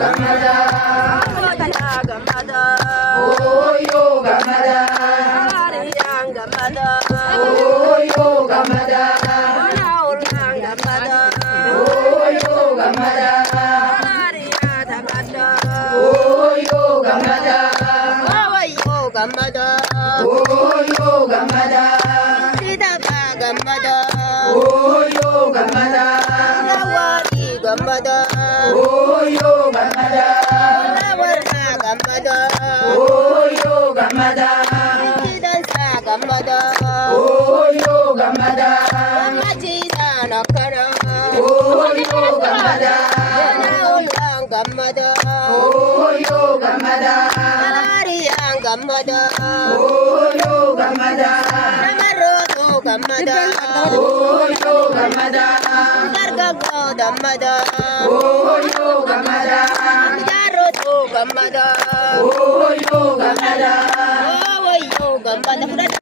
gamada Tala gamada oyo gamada Ariyang gamada oyo gamada Ulang gamada oyo gamada Ariyata gamada oyo gamada Awayo gamada oyo gamada Sidaba gamada oyo gamada Lawari gamada oyo gamada Lawarna gamada oyo gamada Sidansa gamada oyo gamada Majida nakara oyo gamada Ulang gamada oyo gamada Ariyang gamada oyo gamada Namaroto gamada oyo gamada Gargago gamada oyo gamada Yaroto gamada oyo gamada Awayo gamada